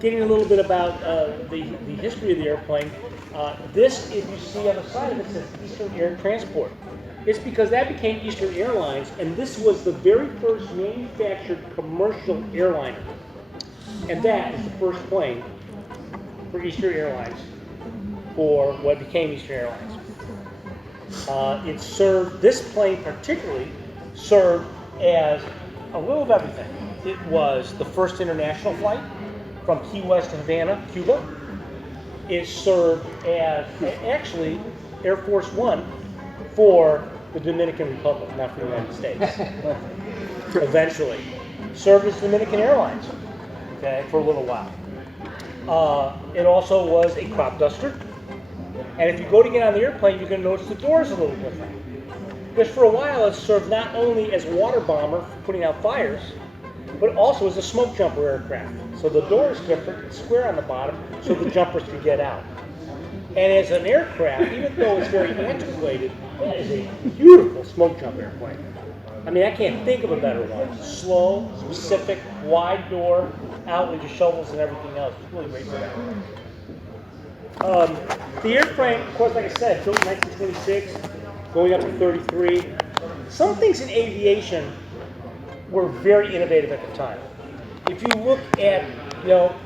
getting a little bit about the history of the airplane. This, if you see on the side of it, says Eastern Air Transport. It's because that became Eastern Airlines, and this was the very first manufactured commercial airliner. And that is the first plane for Eastern Airlines, for what became Eastern Airlines. It served, this plane particularly served as a little of everything. It was the first international flight from Key West to Havana, Cuba. It served as actually Air Force One for the Dominican Republic, not for the United States. Eventually. Served as Dominican Airlines, okay, for a little while. It also was a crop duster. And if you go to get on the airplane, you're going to notice the doors a little different. Because for a while it served not only as a water bomber for putting out fires, but also as a smoke jumper aircraft. So the door is different, it's square on the bottom, so the jumpers can get out. And as an aircraft, even though it's very antiquated, it is a beautiful smoke jump airplane. I mean, I can't think of a better one. Slow, specific, wide door, out with your shovels and everything else. It's really great for that. The airframe, of course, like I said, built in 1926, going up to 33. Some things in aviation were very innovative at the time. If you look at,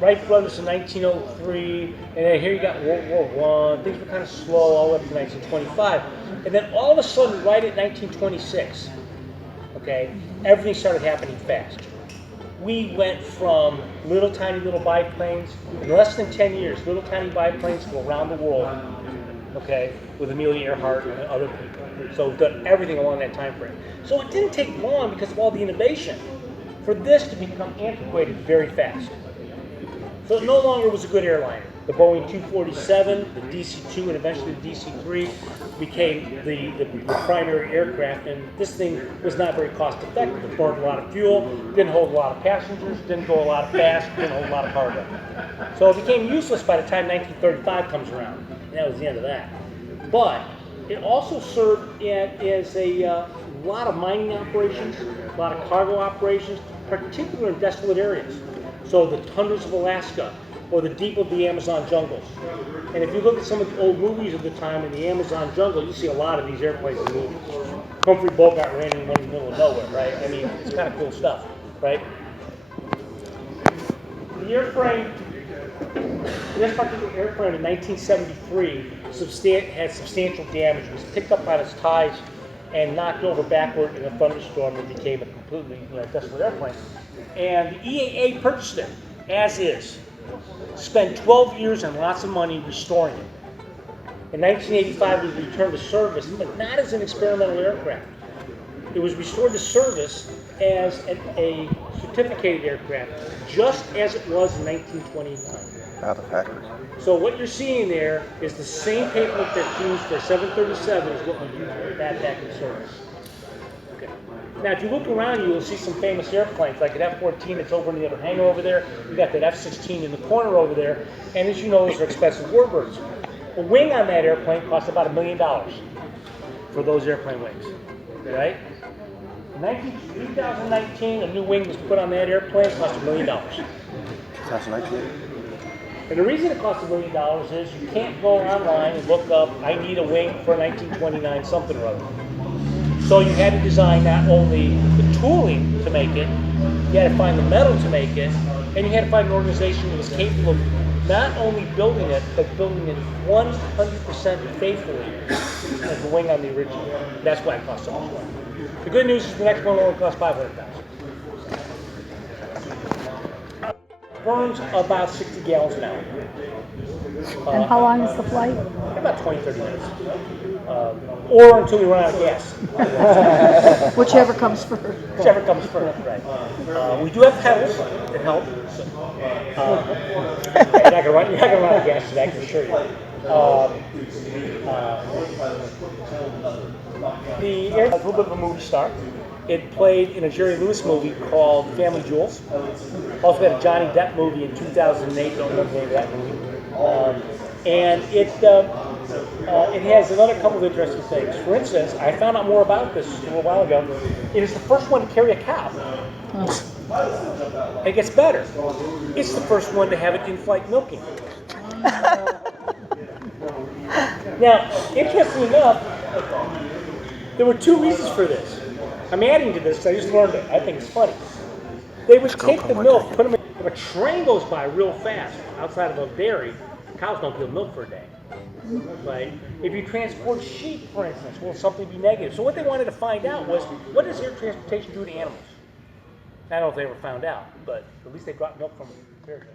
Wright Brothers in 1903, and then here you got World War I, things were kind of slow all the way up to 1925. And then all of a sudden, right at 1926, okay, everything started happening fast. We went from tiny little biplanes, in less than 10 years, little tiny biplanes go around the world, okay, with Amelia Earhart and other people. So we've done everything along that time frame. So it didn't take long because of all the innovation for this to become antiquated very fast. So it no longer was a good airliner. The Boeing 247, the DC-2, and eventually the DC-3 became the primary aircraft, and this thing was not very cost effective. It burned a lot of fuel, didn't hold a lot of passengers, didn't go a lot fast, didn't hold a lot of cargo. So it became useless by the time 1935 comes around, and that was the end of that. But it also served as a lot of mining operations, a lot of cargo operations, particularly in desolate areas. So the tundras of Alaska, or the deep of the Amazon jungles. And if you look at some of the old movies of the time in the Amazon jungle, you see a lot of these airplanes in movies. Humphrey Bogart ran in one in the middle of nowhere, right? I mean, it's kind of cool stuff, right? The airframe, this particular airframe in 1973 had substantial damage. It was picked up on its ties and knocked over backward in a thunderstorm and became a completely desolate airplane. And the EAA purchased it, as is. Spent 12 years and lots of money restoring it. In 1985, it was returned to service, but not as an experimental aircraft. It was restored to service as a certificated aircraft, just as it was in 1929. Out of the factory. So what you're seeing there is the same paperwork that's used for 737 is what we use for that back in service. Okay. Now, if you look around you, you'll see some famous airplanes, like an F-14 that's over in the other hangar over there. You got that F-16 in the corner over there. And as you know, those are expensive warbirds. A wing on that airplane costs about $1 million for those airplane wings, right? In 2019, a new wing was put on that airplane. It cost $1 million. 2019? And the reason it costs $1 million is you can't go online and look up, I need a wing for 1929 something or other. So you had to design not only the tooling to make it, you had to find the metal to make it, and you had to find an organization that was capable of not only building it, but building it 100% faithfully as the wing on the original. That's why it costs so much money. The good news is the next one will only cost $500,000. Burns about 60 gallons an hour. And how long is the flight? About 20-30 minutes. Or until we run out of gas. Whichever comes first. Whichever comes first, right. We do have pedals that help. You're not going to run out of gas today, I can assure you. The air is a little bit of a movie star. It played in a Jerry Lewis movie called Family Jewels. Also had a Johnny Depp movie in 2008. Don't remember the name of that movie. And it has another couple of interesting things. For instance, I found out more about this a little while ago. It is the first one to carry a cow. It gets better. It's the first one to have it in-flight milking. Now, interestingly enough, there were two reasons for this. I'm adding to this because I just learned it. I think it's funny. They would take the milk, put them in. If a train goes by real fast outside of a dairy, cows don't give milk for a day. Right? If you transport sheep, for instance, will something be negative? So what they wanted to find out was, what does air transportation do to animals? I don't know if they ever found out, but at least they brought milk from there.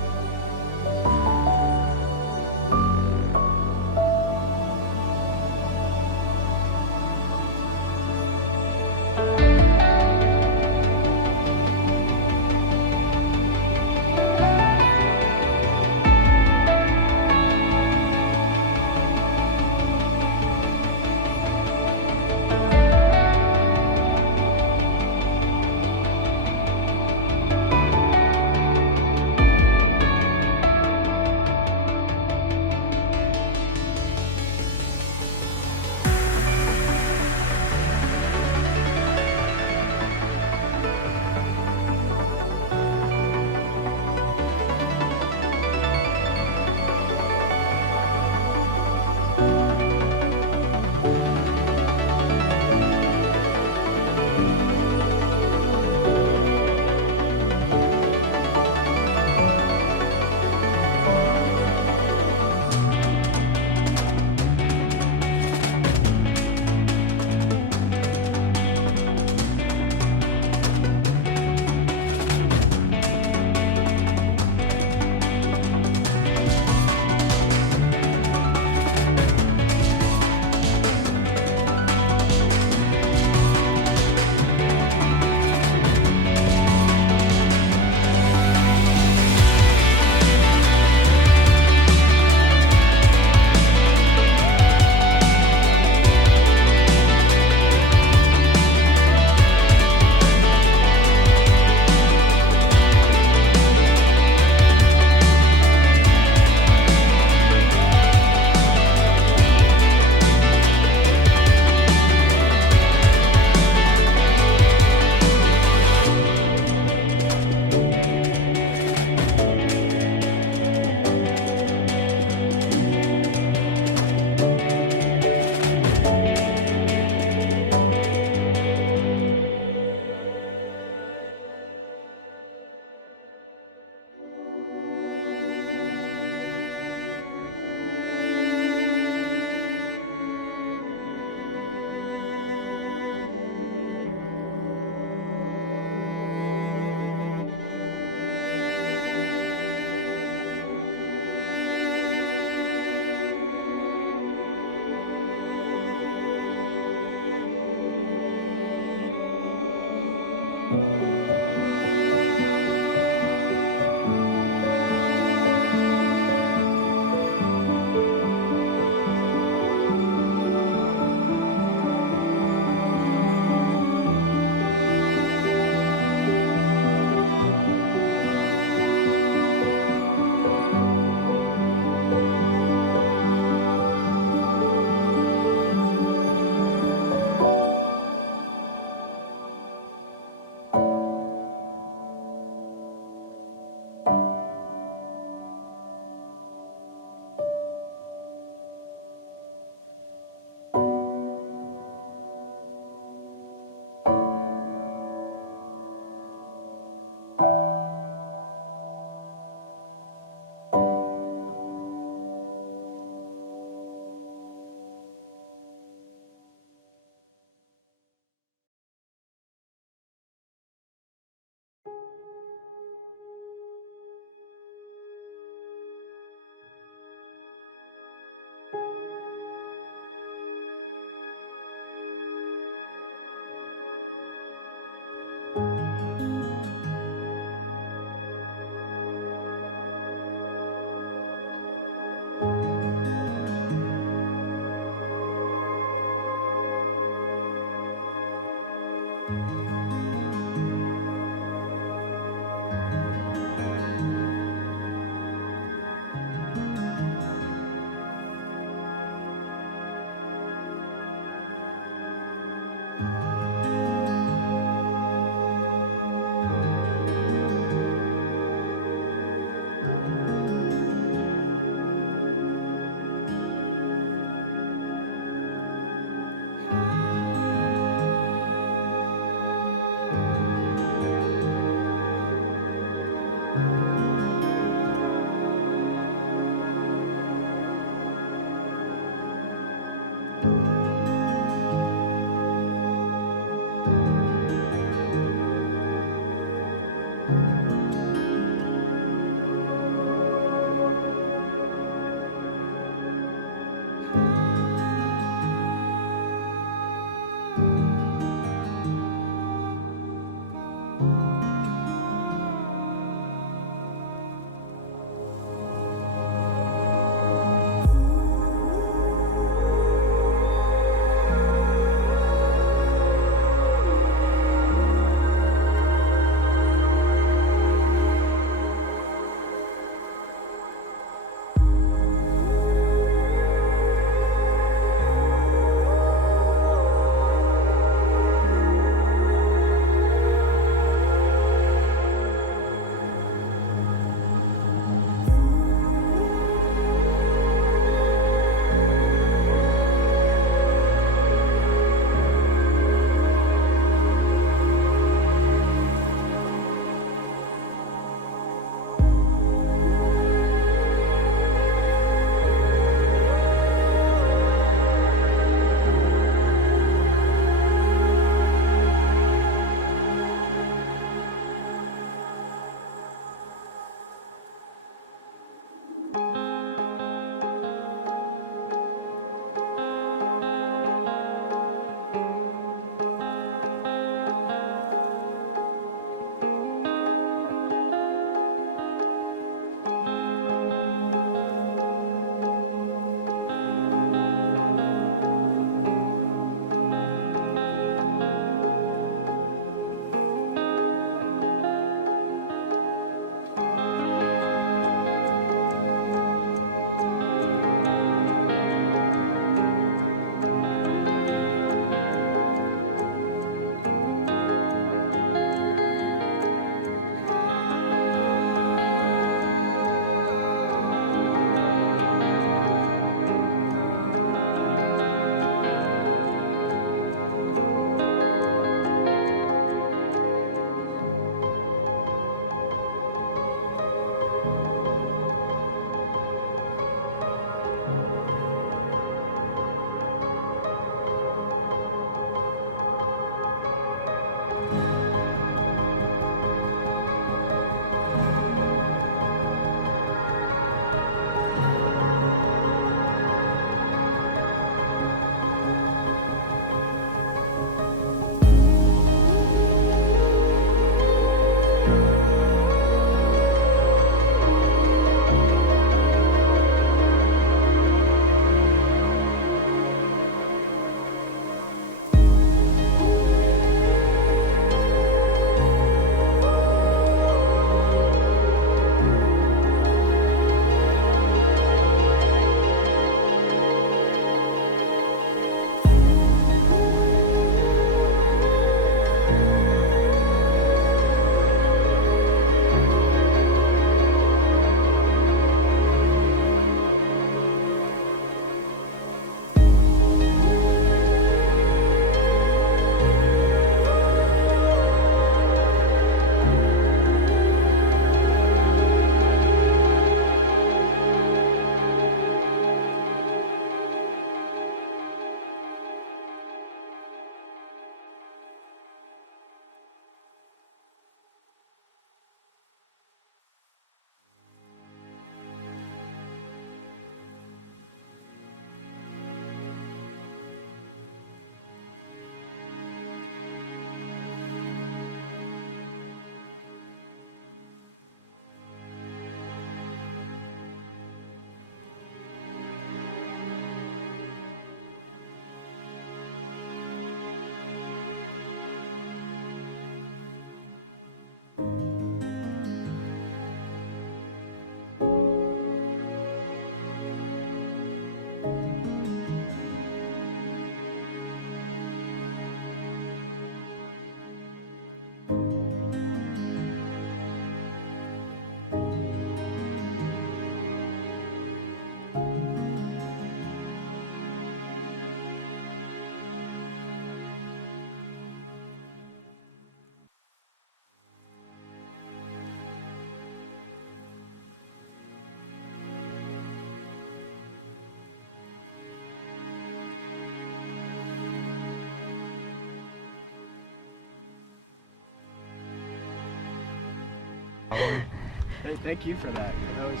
Thank you for that. That was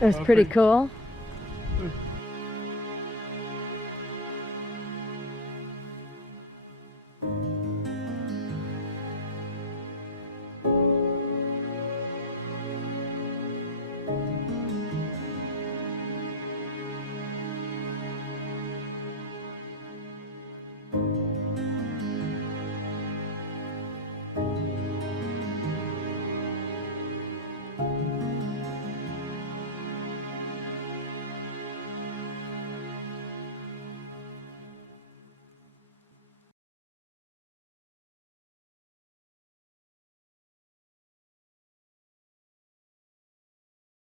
It was pretty cool.